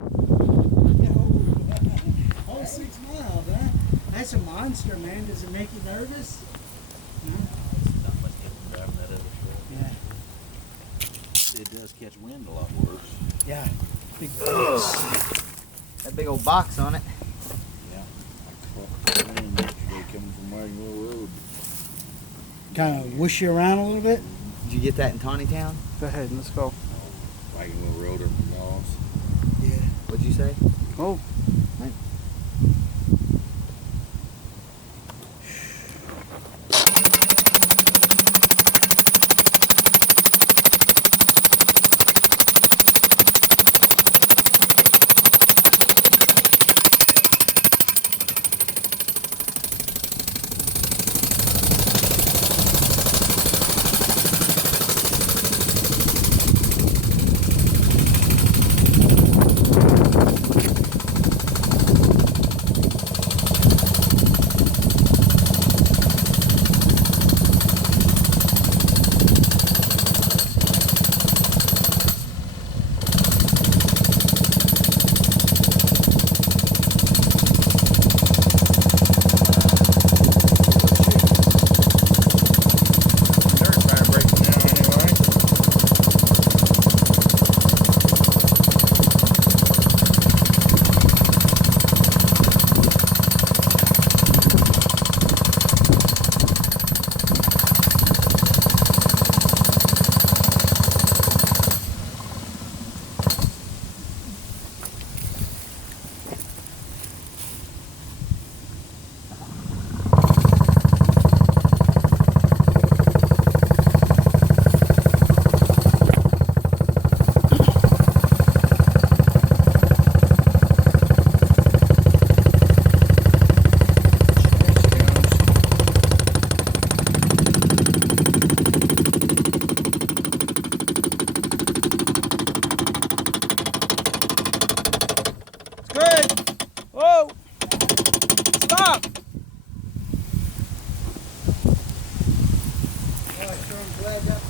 Oh, 6 miles, huh? That's a monster, man. Does it make you nervous? It's not like him driving that other Yeah. It does catch wind a lot worse. Yeah. Big That big old box on it. Yeah. Like wind yesterday coming from Wagonville Road. kind of whoosh you around a little bit. Did you get that in Tawny Town? Go ahead, let's go. Wagonville Road or Moss. Yeah. What'd you say? Oh, Dirt tire breaking down anyway. it's good. Whoa, stop. Oh, I sure am glad that